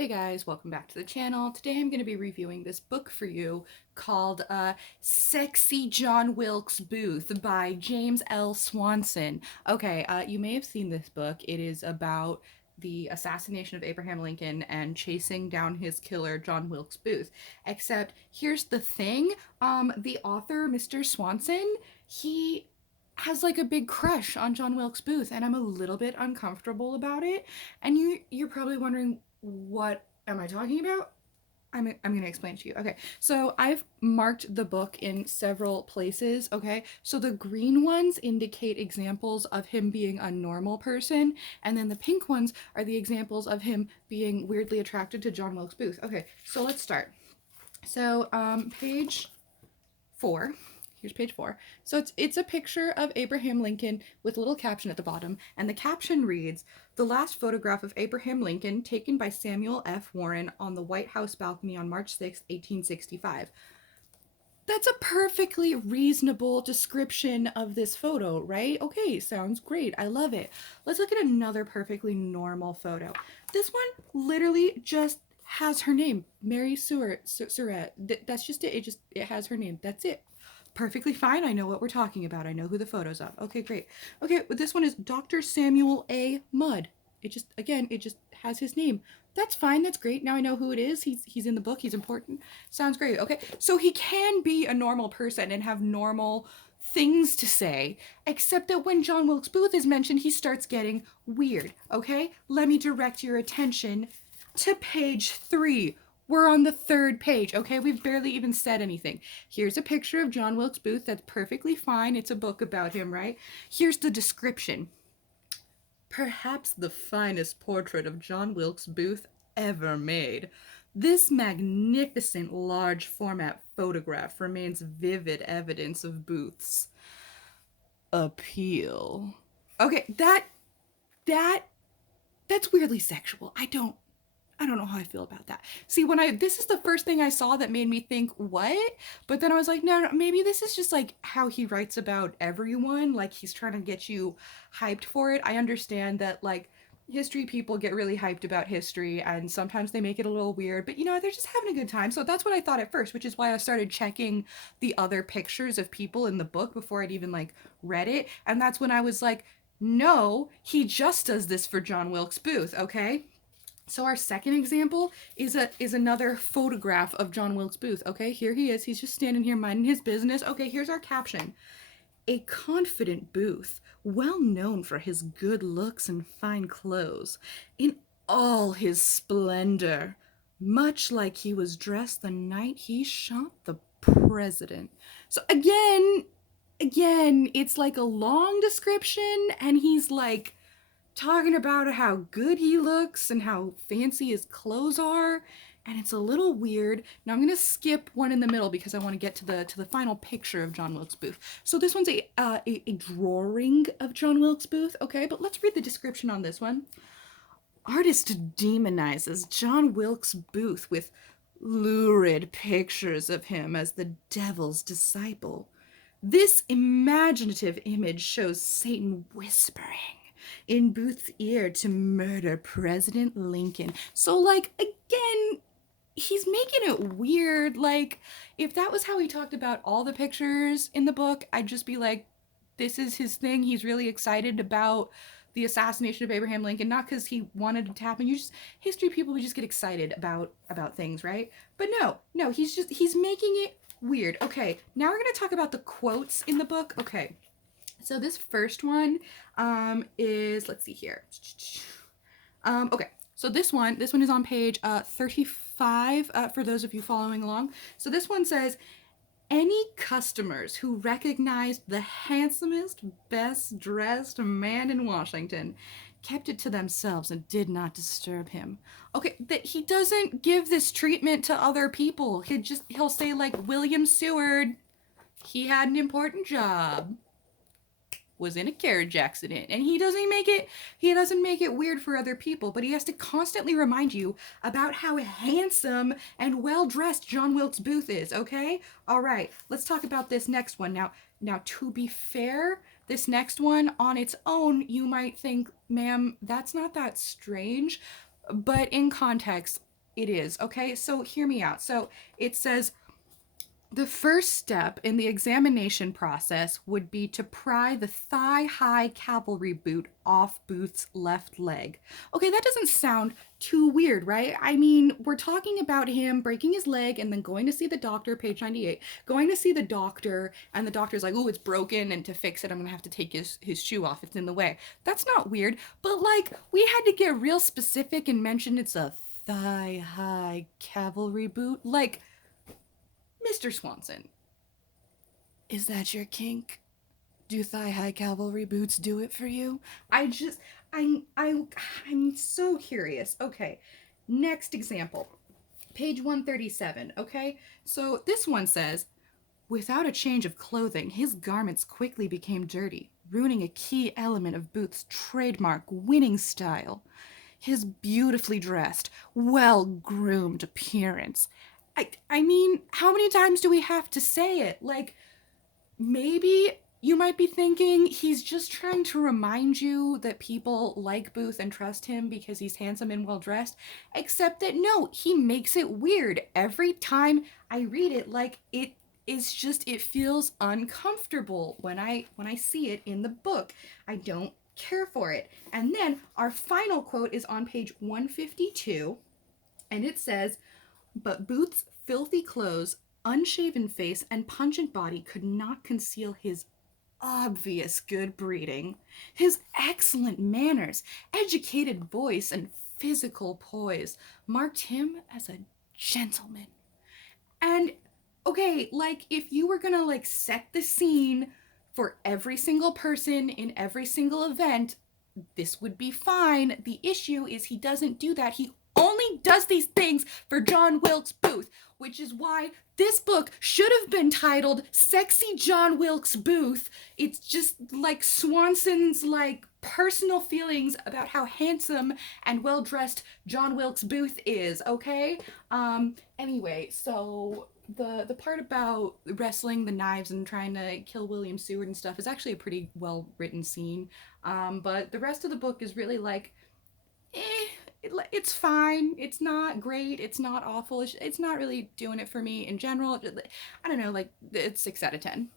Hey guys, welcome back to the channel. Today I'm going to be reviewing this book for you called Sexy John Wilkes Booth by James L. Swanson. Okay, you may have seen this book. It is about the assassination of Abraham Lincoln and chasing down his killer, John Wilkes Booth. Except here's the thing, the author, Mr. Swanson, he has like a big crush on John Wilkes Booth, and I'm a little bit uncomfortable about it. And you're probably wondering, what am I talking about? I'm going to explain to you. Okay, so I've marked the book in several places. Okay, so the green ones indicate examples of him being a normal person, and then the pink ones are the examples of him being weirdly attracted to John Wilkes Booth. Okay, so let's start. So, page 4. Here's page 4. So it's a picture of Abraham Lincoln with a little caption at the bottom, and the caption reads, "The last photograph of Abraham Lincoln taken by Samuel F. Warren on the White House balcony on March 6, 1865." That's a perfectly reasonable description of this photo, right? Okay, sounds great. I love it. Let's look at another perfectly normal photo. This one literally just has her name, Mary Surratt. That's just it. It has her name. That's it. Perfectly fine. I know what we're talking about. I know who the photo's of. Okay, great. Okay, but this one is Dr. Samuel A. Mudd. It just has his name. That's fine. That's great. Now I know who it is. He's in the book. He's important. Sounds great. Okay. So he can be a normal person and have normal things to say, except that when John Wilkes Booth is mentioned, he starts getting weird. Okay? Let me direct your attention to page 3. We're on the 3rd page, okay? We've barely even said anything. Here's a picture of John Wilkes Booth. That's perfectly fine. It's a book about him, right? Here's the description. "Perhaps the finest portrait of John Wilkes Booth ever made. This magnificent large format photograph remains vivid evidence of Booth's appeal." Okay, that that's weirdly sexual. I don't know how I feel about that. See, this is the first thing I saw that made me think, what? But then I was like, no, maybe this is just like how he writes about everyone. Like he's trying to get you hyped for it. I understand that like history people get really hyped about history and sometimes they make it a little weird, but they're just having a good time. So that's what I thought at first, which is why I started checking the other pictures of people in the book before I'd even like read it. And that's when I was like, no, he just does this for John Wilkes Booth, okay? So our second example is another photograph of John Wilkes Booth. Okay, here he is. He's just standing here minding his business. Okay, here's our caption. "A confident Booth, well known for his good looks and fine clothes, in all his splendor, much like he was dressed the night he shot the president." So again, it's like a long description, and he's like talking about how good he looks and how fancy his clothes are, and it's a little weird. Now I'm gonna skip one in the middle because I want to get to the final picture of John Wilkes Booth. So this one's a drawing of John Wilkes Booth, okay? But let's read the description on this one. "Artist demonizes John Wilkes Booth with lurid pictures of him as the devil's disciple. This imaginative image shows Satan whispering in Booth's ear to murder President Lincoln." So, like, again, he's making it weird. Like, if that was how he talked about all the pictures in the book, I'd just be like, this is his thing. He's really excited about the assassination of Abraham Lincoln, not because he wanted it to happen. History people, we just get excited about things, right? But no, he's making it weird. Okay, now we're gonna talk about the quotes in the book. Okay, so this first one is, let's see here. Okay, so this one is on page 35 for those of you following along. So this one says, "Any customers who recognized the handsomest, best dressed man in Washington kept it to themselves and did not disturb him." Okay, that he doesn't give this treatment to other people. He'll say like William Seward, he had an important job, was in a carriage accident, and he doesn't make it weird for other people, but he has to constantly remind you about how handsome and well dressed John Wilkes Booth is. Okay, all right, let's talk about this next one now. To be fair, this next one on its own, you might think, ma'am, that's not that strange, but in context, it is. Okay, so hear me out. So it says the first step in the examination process would be to pry the thigh-high cavalry boot off Booth's left leg. Okay, that doesn't sound too weird, right? I mean, we're talking about him breaking his leg and then going to see the doctor, page 98, going to see the doctor, and the doctor's like, oh, it's broken, and to fix it, I'm gonna have to take his shoe off. It's in the way. That's not weird, but like, we had to get real specific and mention it's a thigh-high cavalry boot. Like, Mr. Swanson, is that your kink? Do thigh-high cavalry boots do it for you? I just, I'm so curious. Okay, next example, page 137. Okay, so this one says, without a change of clothing, his garments quickly became dirty, ruining a key element of Booth's trademark winning style. His beautifully dressed, well groomed appearance. I mean, how many times do we have to say it? Like, maybe you might be thinking he's just trying to remind you that people like Booth and trust him because he's handsome and well dressed, except that no, he makes it weird every time I read it. Like, it feels uncomfortable when I see it in the book. I don't care for it. And then our final quote is on page 152, and it says, but Booth's filthy clothes, unshaven face, and pungent body could not conceal his obvious good breeding. His excellent manners, educated voice, and physical poise marked him as a gentleman. And okay, like, if you were gonna like set the scene for every single person in every single event, this would be fine. The issue is he doesn't do that. He only does these things for John Wilkes Booth, which is why this book should have been titled Sexy John Wilkes Booth. It's just like Swanson's like personal feelings about how handsome and well-dressed John Wilkes Booth is, okay? Anyway, so the part about wrestling the knives and trying to kill William Seward and stuff is actually a pretty well written scene. But the rest of the book is really like, it's fine. It's not great. It's not awful. It's not really doing it for me in general. I don't know, like, it's 6 out of 10.